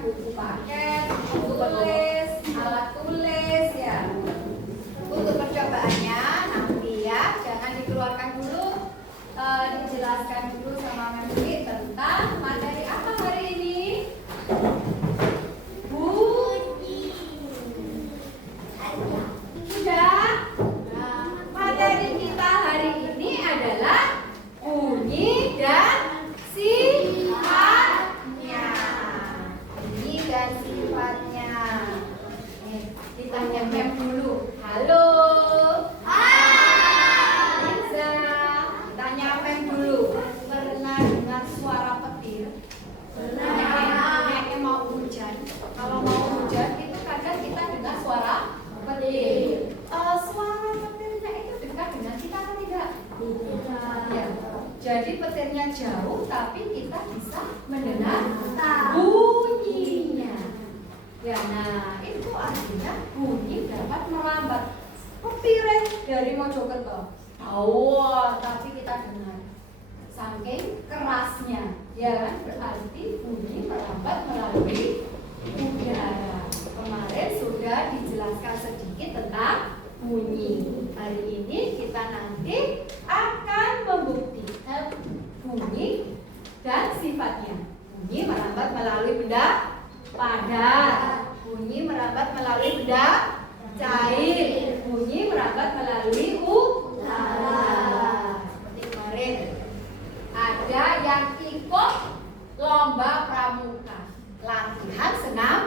buku paket, buku tulis, alat tulis ya. Untuk percobaannya nanti ya, jangan dikeluarkan dulu, dijelaskan dulu sama Menteri tentang materi apa hari ini. Sudah? Nah, materi kita hari ini adalah bunyi dan sifatnya. Bunyi dan sifatnya. Nih, ditanya Mem dulu. Halo. Hai. Bisa. Tanya Mem dulu. Pernah dengar suara petir? Pernah. Kayaknya mau hujan. Kalau mau hujan itu kadang kita dengar suara petir. Suara petirnya itu dekat dengan kita atau tidak? Ya. Jadi petirnya jauh, tapi kita bisa mendengar bunyinya. Ya, nah itu artinya bunyi dapat merambat. Petirnya dari Mojokerto, tapi kita dengar. Saking kerasnya, ya kan? Berarti bunyi merambat melalui udara. Kemarin sudah dijelaskan sedikit tentang bunyi. Hari ini kita nanti akan membuktikan bunyi dan sifatnya. Bunyi merambat melalui benda padat, bunyi merambat melalui benda cair, bunyi merambat melalui udara. Seperti kemarin ada yang ikut lomba pramuka, latihan senam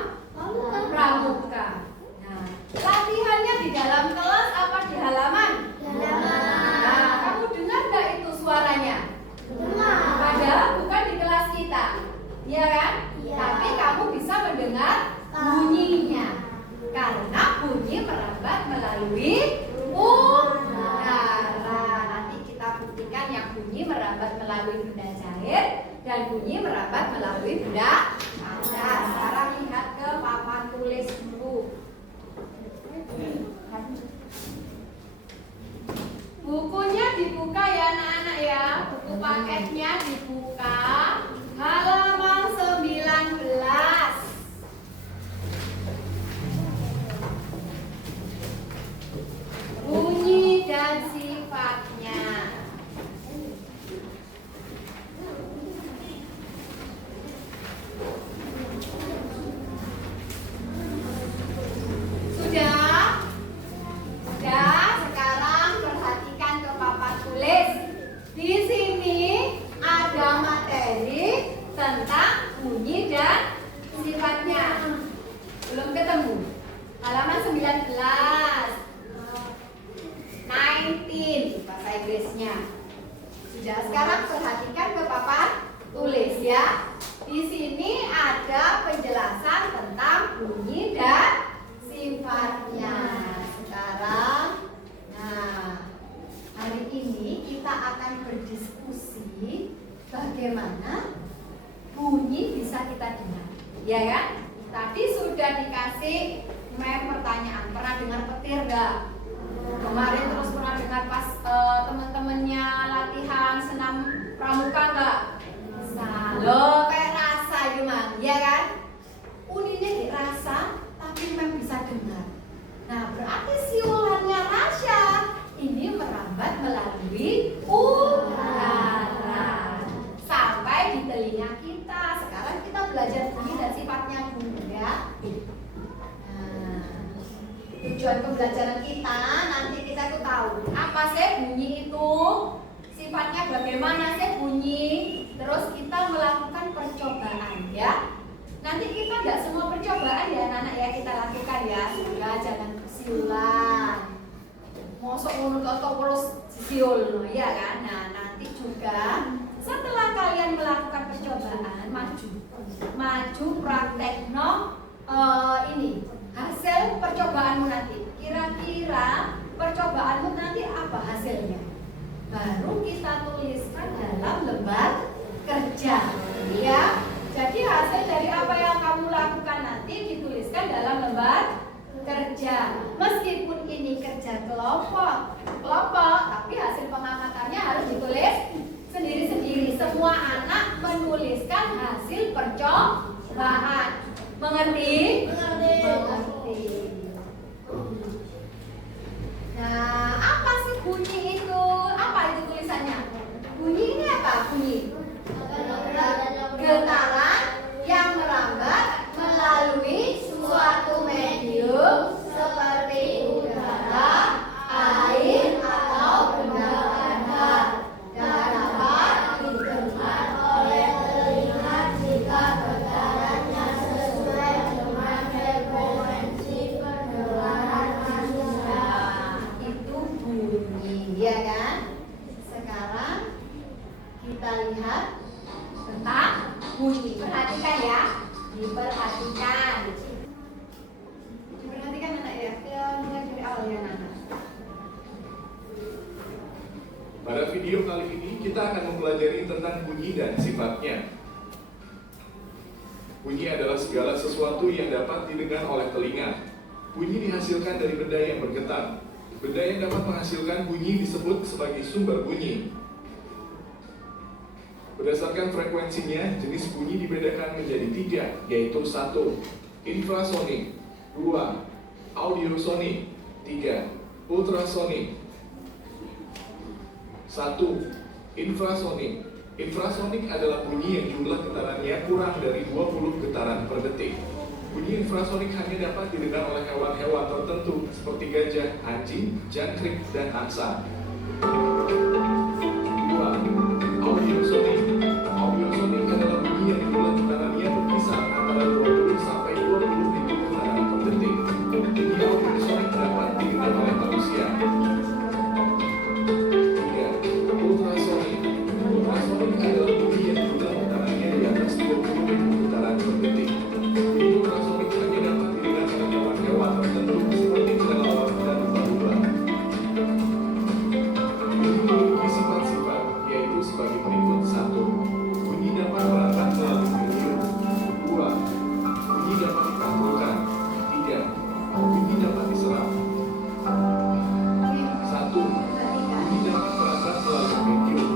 pramuka. Nah, latihannya di dalam kelas apa di halaman? Nah, kamu dengar nggak itu suaranya? Padahal bukan di kelas kita, ya kan? Tapi kamu bisa mendengar bunyinya, karena bunyi merambat melalui udara. Nanti kita buktikan yang bunyi merambat melalui benda cair dan bunyi merambat melalui benda padat. Sekarang lihat ke papan tulis dulu. Bukunya dibuka ya anak-anak ya. Buku paketnya dibuka. Halaman 19. Bunyi dan sifatnya. Sudah? Sekarang perhatikan ke papan tulis. Di sini ada materi tentang bunyi dan sifatnya. Belum ketemu? Halaman 19. 19 bahasa Inggrisnya. Sudah, sekarang perhatikan ke papan tulis ya. Di sini ada penjelasan tentang bunyi dan sifatnya. Sekarang, nah, hari ini kita akan berdiskusi bagaimana bunyi bisa kita dengar. Ya kan? Tadi sudah dikasih pertanyaan. Pernah dengar petir nggak? Kemarin terus pernah dengar pas teman-temannya latihan senam pramuka nggak? Loh, kayak rasa gimana, ya kan? Uninya dirasa, tapi memang bisa dengar. Nah, berarti siulannya Rasya ini merambat melalui udara sampai di telinga kita. Sekarang kita belajar bunyi dan sifatnya dulu ya. Tujuan pembelajaran kita nanti kita tuh tahu apa sih bunyi itu, sifatnya bagaimana sih bunyi, terus kita melakukan percobaan ya. Nanti kita nggak semua percobaan ya anak-anak ya kita lakukan ya, sudah jangan bersiulan. Mosok ngono atau terus siul ya kan. Nah, nanti juga setelah kalian melakukan percobaan maju praktekno ini hasil percobaanmu nanti. Kira-kira percobaanmu nanti apa hasilnya? Baru kita tuliskan dalam lembar kerja. Ya. Jadi hasil dari apa yang kamu lakukan nanti dituliskan dalam lembar kerja. Meskipun ini kerja kelompok, tapi hasil pengamatannya harus ditulis sendiri-sendiri. Semua anak menuliskan hasil percobaan. Mengerti? Mengerti. Nah, apa sih bunyi itu? Apa itu tulisannya? Bunyi ini apa? Bunyi getaran yang merambat melalui suatu medium seperti udara, air, atau benda padat dan dapat didengar oleh telinga jika getarannya sesuai dengan frekuensi pendengaran manusia. Itu bunyi, ya kan? Sekarang kita lihat tentang bunyi. Perhatikan ya, diperhatikan. Diperhatikan anak ya, mulai dari awal ya anak. Pada video kali ini kita akan mempelajari tentang bunyi dan sifatnya. Bunyi adalah segala sesuatu yang dapat didengar oleh telinga. Bunyi dihasilkan dari benda yang bergetar. Benda yang dapat menghasilkan bunyi disebut sebagai sumber bunyi. Berdasarkan frekuensinya, jenis bunyi dibedakan menjadi 3, yaitu 1. Infrasonik, 2. Audiosonik, 3. Ultrasonik. 1. Infrasonik. Infrasonik adalah bunyi yang jumlah getarannya kurang dari 20 getaran per detik. Bunyi infrasonik hanya dapat didengar oleh hewan-hewan tertentu seperti gajah, anjing, jangkrik, dan angsa. 2. Audiosonik. Audiosonik adalah bunyi yang jumlah getarannya berkisar antara 20 sampai 20.000 getaran per detik. Bunyi audiosonik dapat didengar oleh manusia. 3. Ultrasonik. Ultrasonik adalah bunyi yang jumlah getarannya di atas 20.000 getaran per detik. Bunyi ultrasonik hanya dapat didengar oleh hewan-hewan tertentu seperti kelelawar dan lumba-lumba. Bunyi memiliki sifat-sifat, yaitu sebagai berikut. 1. Bunyi dapat merambat melalui medium. 2. Bunyi dapat dipantulkan. 3. Bunyi dapat diserap. 1. Bunyi dapat merambat melalui medium.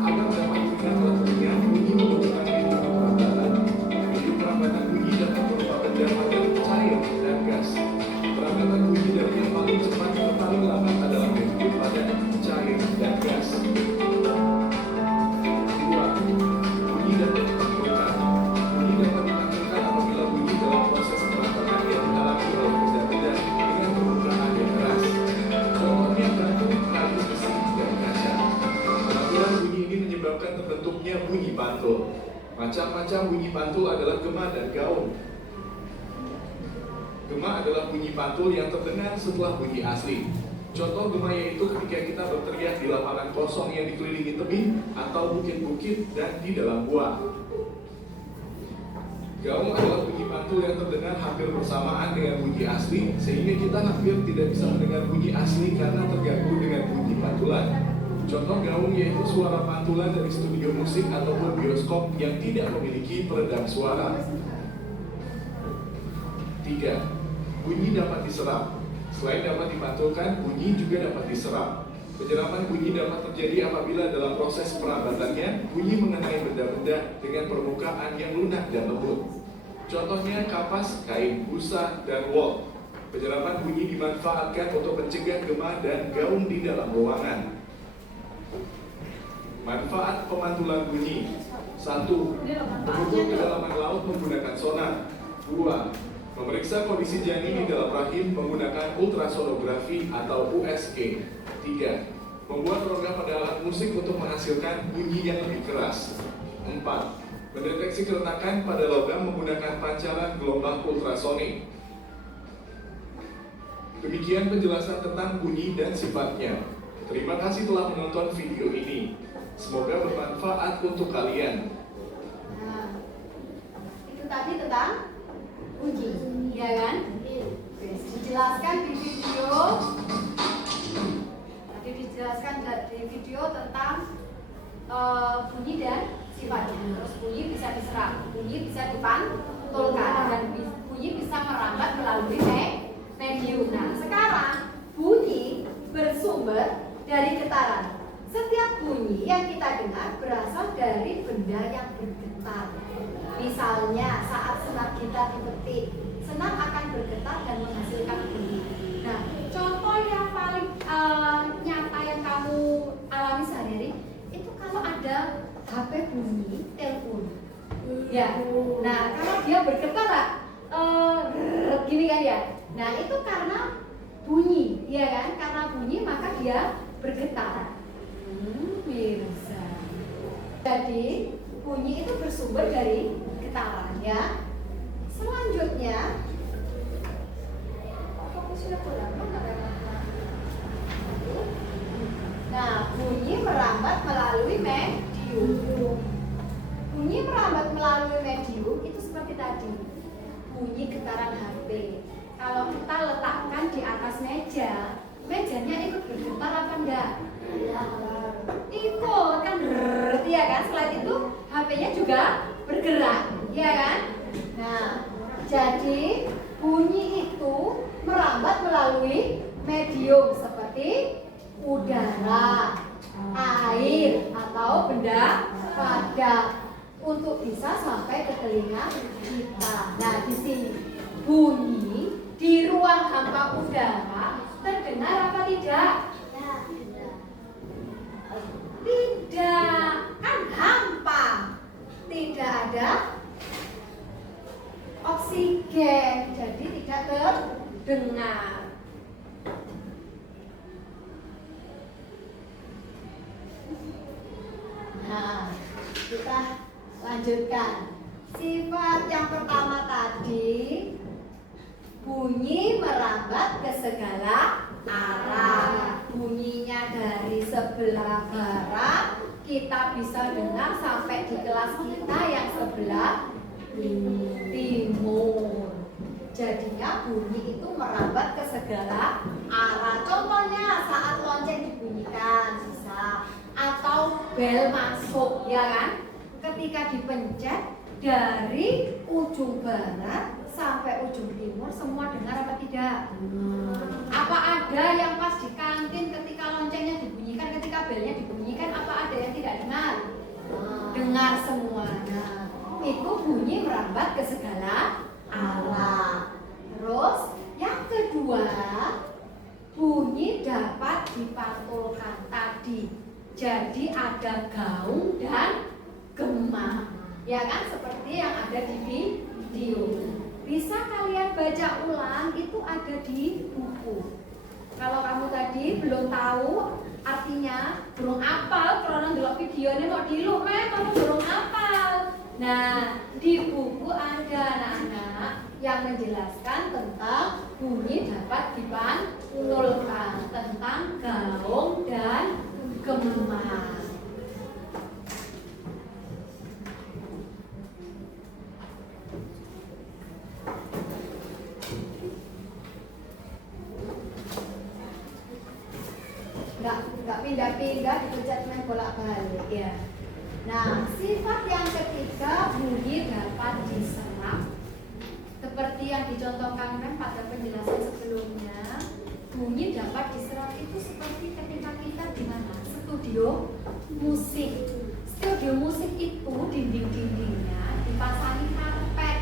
Agar dapat didengar oleh telinga, bunyi membutuhkan medium perambatan. Medium perambatan bunyi dapat berupa benda padat, cair, dan gas. Perambatan bunyi dari yang paling cepat ke paling lambat adalah medium padat, cair, dan gas. 2. Bunyi dapat dipantulkan. Bunyi dapat dipantulkan apabila bunyi dalam proses perambatan yang dialami oleh benda-benda dengan permukaan yang keras. Contohnya batu, kayu, besi, dan kaca. Pantulan bunyi ini menyebabkan terbentuknya bunyi pantul. Macam-macam bunyi pantul adalah gema dan gaung. Gema adalah bunyi pantul yang terdengar setelah bunyi asli. Contoh gema yaitu ketika kita berteriak di lapangan kosong yang dikelilingi tebing atau bukit-bukit dan di dalam gua. Gaung adalah bunyi pantul yang terdengar hampir bersamaan dengan bunyi asli, sehingga kita hampir tidak bisa mendengar bunyi asli karena terganggu dengan bunyi pantulan. Contoh gaung yaitu suara pantulan dari studio musik ataupun bioskop yang tidak memiliki peredam suara. 3. Bunyi dapat diserap. Selain dapat dipantulkan, bunyi juga dapat diserap. Penyerapan bunyi dapat terjadi apabila dalam proses perabatannya, bunyi mengenai benda-benda dengan permukaan yang lunak dan lembut. Contohnya kapas, kain, busa, dan wol. Penyerapan bunyi dimanfaatkan untuk mencegah gema dan gaung di dalam ruangan. Manfaat pemantulan bunyi. 1. Mengukur kedalaman laut menggunakan sonar. 2. Memeriksa kondisi janin di dalam rahim menggunakan ultrasonografi atau USG. 3. Membuat rongga pada alat musik untuk menghasilkan bunyi yang lebih keras. 4. Mendeteksi keretakan pada logam menggunakan pancaran gelombang ultrasonik. Demikian penjelasan tentang bunyi dan sifatnya. Terima kasih telah menonton video ini. Semoga bermanfaat untuk kalian. Nah, itu tadi tentang bunyi, ya kan? Dijelaskan di video. Tadi dijelaskan di video tentang bunyi dan sifatnya. Terus bunyi bisa diserap, bunyi bisa dipantulkan, dan bunyi bisa merambat melalui medium. Nah, sekarang bunyi bersumber dari getaran. Setiap bunyi yang kita dengar berasal dari benda yang bergetar. Misalnya saat senar kita dipetik titik. Senang akan bergetar dan menghasilkan bunyi. Nah, contoh yang paling nyata yang kamu alami sehari-hari itu kalau ada HP bunyi, telepon. Ya. Nah, kalau dia bergetar gini kan ya. Nah, itu karena bunyi, ya kan? Karena bunyi maka dia bergetar. Bisa. Jadi bunyi itu bersumber dari getaran ya. Selanjutnya, nah, bunyi merambat melalui medium. Bunyi merambat melalui medium itu seperti tadi. Bunyi getaran HP. Kalau kita letakkan di atas meja, mejanya ikut bergetar apa enggak? Ikut kan ya kan? Selain itu HP-nya juga bergerak, ya kan? Nah, jadi bunyi itu merambat melalui medium seperti udara, air, atau benda padat untuk bisa sampai ke telinga kita. Nah, di sini bunyi di ruang hampa udara terdengar apa tidak? Tidak, kan hampa, tidak ada oksigen, jadi tidak terdengar. Nah, kita lanjutkan. Sifat yang pertama tadi, bunyi merambat ke segala arah. Bunyinya dari sebelah barat, kita bisa dengar sampai di kelas kita yang sebelah timur. Jadinya bunyi itu merambat ke segala arah. Contohnya saat lonceng dibunyikan bisa, atau bel masuk, ya kan? Ketika dipencet dari ujung barat sampai ujung timur semua dengar apa tidak? Apa ada yang pas di kantin ketika loncengnya dibunyikan, ketika belnya dibunyikan, apa ada yang tidak dengar? Dengar semuanya. Itu bunyi merambat ke segala arah. Terus yang kedua, bunyi dapat dipantulkan tadi. Jadi ada gaung dan gema, ya kan? Seperti yang ada di video. Bisa kalian baca ulang, itu ada di buku. Kalau kamu tadi belum tahu artinya, belum hafal, karena delok videonya mau diluk, kamu belum hafal. Nah, di buku ada anak-anak yang menjelaskan tentang bunyi dapat dipantulkan, tentang gaung dan gema. Nggak pindah-pindah, dipencet main bolak-balik ya. Nah, sifat yang ketiga, bunyi dapat diserap. Seperti yang dicontohkan pada penjelasan sebelumnya, bunyi dapat diserap itu seperti ketika kita di mana? Studio musik. Studio musik itu dinding-dindingnya dipasangi karpet.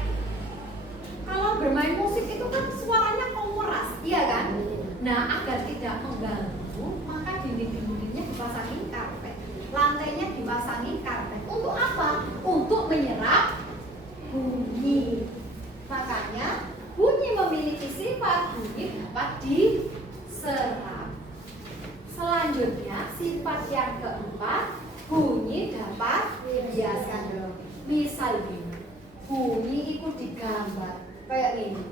Kalau bermain musik itu kan suaranya komoras, iya kan? Nah, agar tidak mengganggu, maka dinding-dindingnya dipasangi karpet, lantainya dipasangi karpet. Untuk apa? Untuk menyerap bunyi. Makanya bunyi memiliki sifat bunyi dapat diserap. Selanjutnya sifat yang keempat, bunyi dapat dibiaskan dong. Misalnya bunyi itu digambar kayak ini,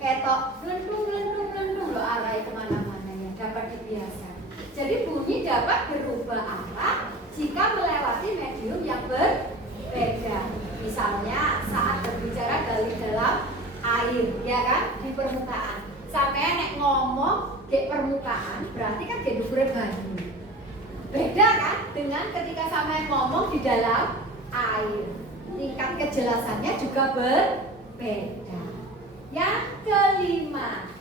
ketok gelendung loh, arahnya kemana-mana ya, dapat dibiaskan. Jadi bunyi dapat berubah arah jika melewati medium yang berbeda. Misalnya saat berbicara dari dalam air, ya kan, di permukaan. Sampai nek ngomong di permukaan, berarti kan di dhuwure banyu. Beda kan dengan ketika sampai ngomong di dalam air. Tingkat kejelasannya juga berbeda. Yang kelima,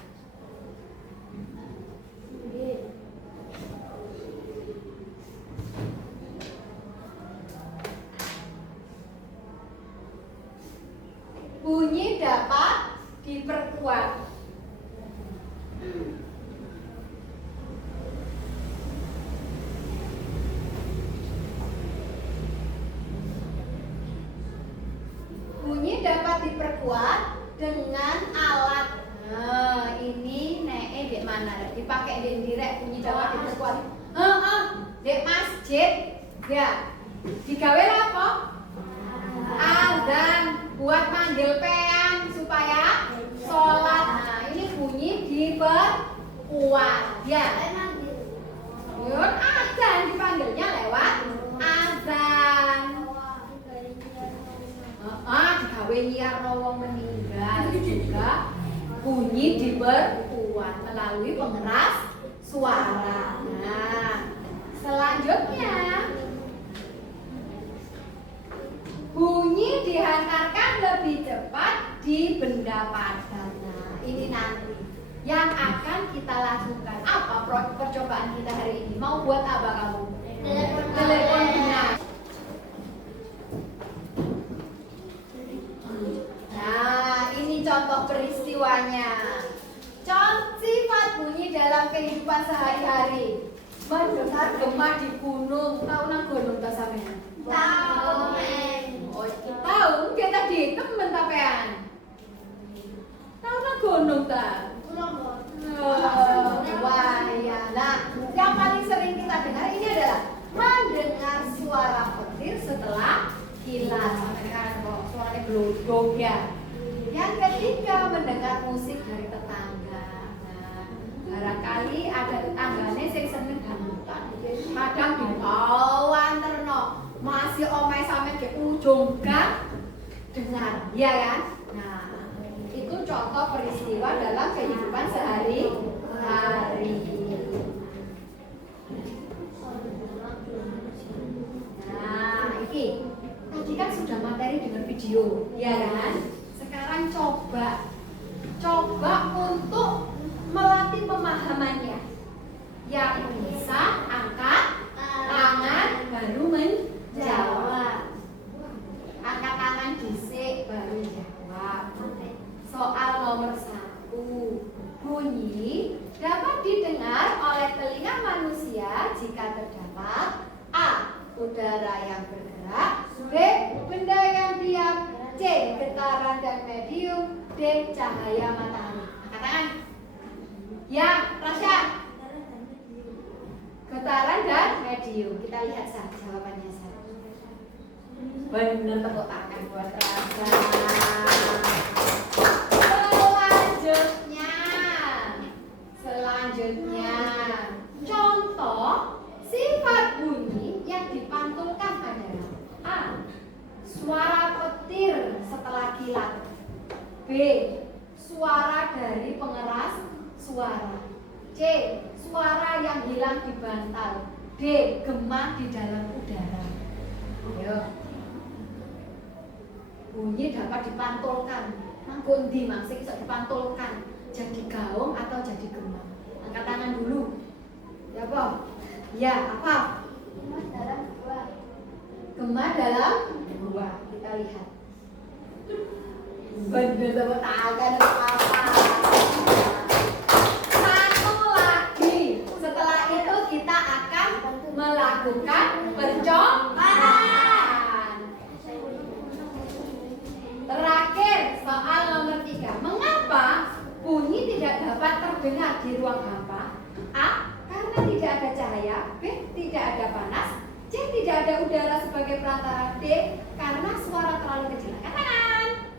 bunyi dapat diperkuat. Bunyi dapat diperkuat dengan alat. Nah, ini dek mana? Dipakai dek direk bunyi dapat diperkuat. Dek masjid. Ya. Digawe apa? Azan buat manggil peang supaya sholat. Nah, ini bunyi diperkuat. Ya. Yun, azan dipanggilnya lewat azan. Digawe nyiarno wong meninggal juga bunyi diperkuat melalui pengeras suara. Nah, selanjutnya bunyi dihantarkan lebih cepat di benda padat. Nah, ini nanti yang akan kita lakukan. Apa percobaan kita hari ini? Mau buat apa kamu? Telepon genggam. Nah, ini contoh peristiwanya. Sifat bunyi dalam kehidupan sehari-hari. Mendengar gema di gunung. Tahu nang gunung ta sampean? Tahu. Oh, tahu kita di temen tapean. Tahu nang gunung ta? Wah, ya. Nah, yang paling sering kita dengar ini adalah mendengar suara petir setelah kilat. Sampai sekarang kok suaranya glodok ya. Yang ketiga, mendengar musik dari tetangga. Nah, barangkali ada tetanggane sing seneng dangdutan. Kadang di bawah terno masih omai sampai ke ujung gang dengar, ya kan? Nah, itu contoh peristiwa dalam kehidupan sehari-hari. Nah, ini tadi kan sudah materi dengan video, ya kan? Sekarang coba untuk melatih pemahamannya. Yang bisa angkat tangan baru menjawab. Angkat tangan dhisik baru jawab. Soal nomor 1. Bunyi dapat didengar oleh telinga manusia jika terdapat A. Udara yang bergerak, B. Benda yang diam, C. Getaran dan medium, D. Cahaya matahari. Angkat tangan. Ya, Rasya. Getaran dan medium. Kita lihat saja jawabannya saja. Benar, tepuk tangan buat Rasya. Selanjutnya, contoh sifat bunyi yang dipantulkan adalah A. Suara petir setelah kilat, B. Suara dari pengeras suara, C. Suara yang hilang di bantal, D. Gema di dalam udara. Ayo. Bunyi dapat dipantulkan. Mangko ndi Mas sing iso dipantulkan? Jadi gaung atau jadi gema? Angkat tangan dulu. Ya apa? Ya, apa? Gema dalam gua. Kita lihat. Bener tepuk tangan apa? Satu lagi. Setelah itu kita akan melakukan percobaan. Terakhir, soal nomor 3. Mengapa bunyi tidak dapat terdengar di ruang hampa? A. Karena tidak ada cahaya, B. Tidak ada panas, C. Tidak ada udara sebagai perantara, D. Karena suara terlalu kecil. Katakan.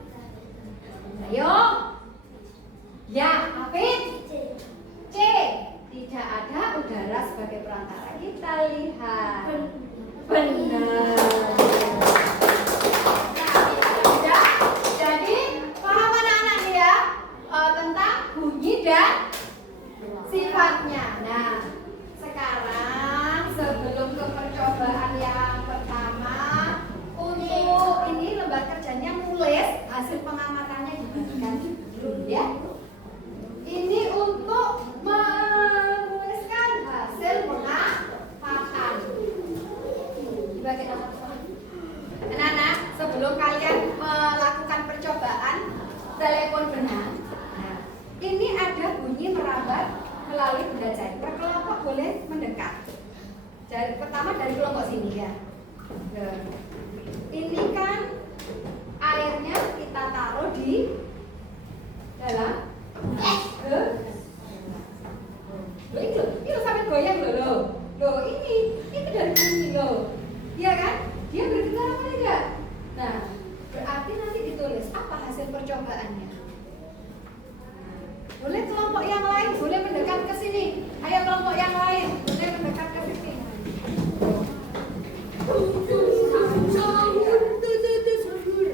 Ayo. Ya, Afid. C. Tidak ada udara sebagai perantara. Kita lihat. Benar. Jadi, paham anak-anak ya tentang bunyi dan sifatnya. Nah, sekarang sebelum ke percobaan yang pertama, untuk ini lembar kerjanya nulis hasil pengamatannya dibagikan dulu ya. Ini untuk menuliskan hasil pengamatan. Dibagi nomor. Anak-anak, sebelum kalian melakukan percobaan, telepon benang merambat melalui benda cair. Per kelompok boleh mendekat. Pertama dari kelompok sini ya. Ini kan airnya kita taruh di dalam ini sampai goyang loh, ini dari bumi loh, iya kan? Dia bergetar apa enggak? Nah, berarti nanti ditulis apa hasil percobaannya. Boleh kelompok yang lain boleh mendekat ke sini. Ayo kelompok yang lain boleh mendekat ke sini.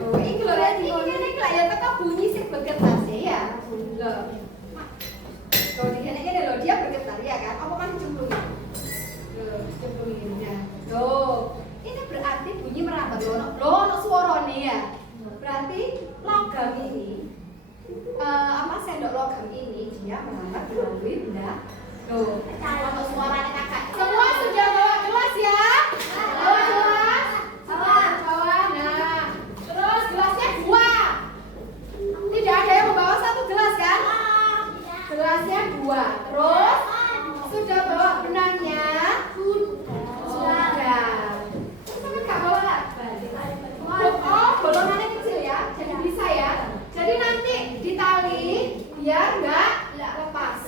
Oh, ini loh ya teko bunyi sih bergetar sih ya. Loh. Kalau ini loh dia bergetar ya kan? Apa kan cemplungin? Loh, cemplunginnya. Loh, ini berarti bunyi merambat loh, suaranya ya. Berarti logam ini sendok logam ini dia merambat melalui benda. Loh, kalau suaranya kakak. Semua sudah bawa gelas ya? Bawa gelas? Bawa. Nah, terus gelasnya 2. Tidak ada yang membawa 1 gelas kan? Gelasnya 2. Terus sudah bawa benangnya? Sudah. Tapi nggak bawa. Oh, bolongannya kecil ya, jadi bisa ya. Jadi nanti ditali biar nggak lepas.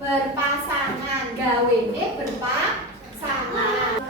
Berpasangan, gawene berpasangan.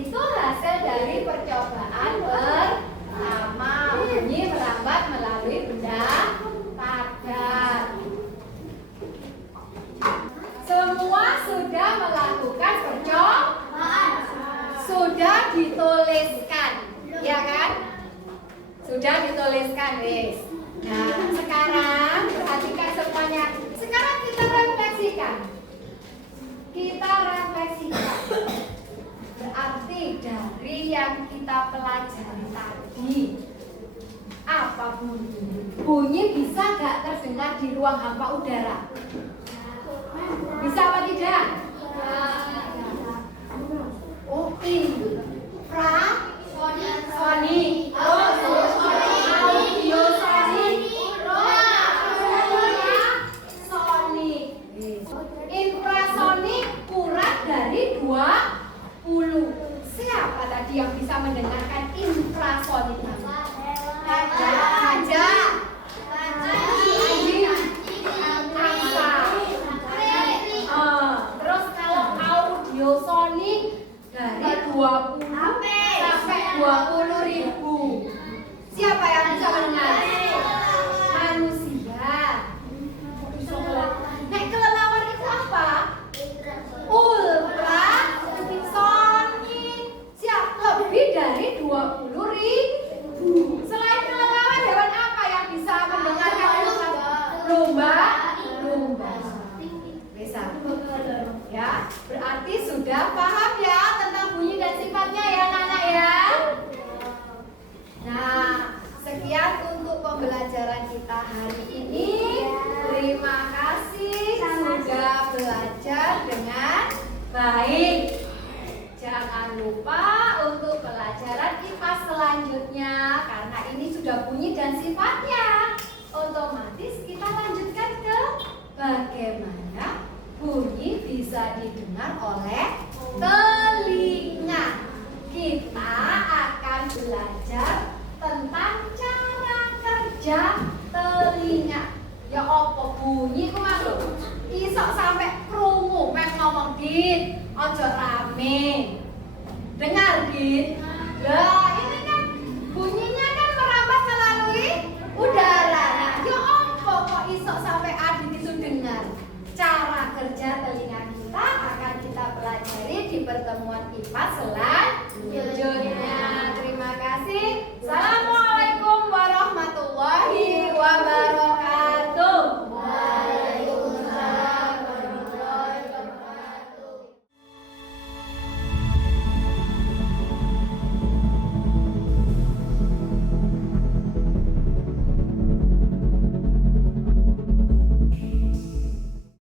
Itu hasil dari percobaan pertama, bunyi Sudah dituliskan, wis. Nah, sekarang perhatikan semuanya. Sekarang kita refleksikan. Berarti dari yang kita pelajari tadi, apa bunyi? Bunyi bisa gak terdengar di ruang hampa udara? Bisa apa tidak? Oh, infrasonik, audiosonik, infrasonik kurang dari 20. Siapa tadi yang bisa mendengarkan infrasonik? Terus kalau audiosonik dari 20 sampai 20.000. Siapa yang bisa mendengar? Manusia. Nek kelelawar itu apa? Ultrasonik. Siap, lebih dari 20.000. Selain kelelawar, hewan apa yang bisa mendengarkan ultrasonik? Lumba. Bisa. Ya, berarti sudah paham ya tentang bunyi dan sifatnya ya anak-anak ya. Nah, sekian untuk pembelajaran kita hari ini. Terima kasih sudah belajar dengan baik. Jangan lupa untuk pelajaran IPA selanjutnya, karena ini sudah bunyi dan sifatnya. Otomatis kita lanjutkan ke bagaimana bunyi bisa didengar oleh telinga. Kita akan belajar tentang cara kerja telinga. Ya opo bunyi ku mang lho. Iso sampai krungu mek ngomong Dit, ojo rame. Dengar Dit. Lah ini kan bunyinya kan merambat melalui udara. Nah, ya opo kok iso sampai Adit itu dengar. Cara kerja telinga kita akan kita pelajari di pertemuan IPA selanjutnya.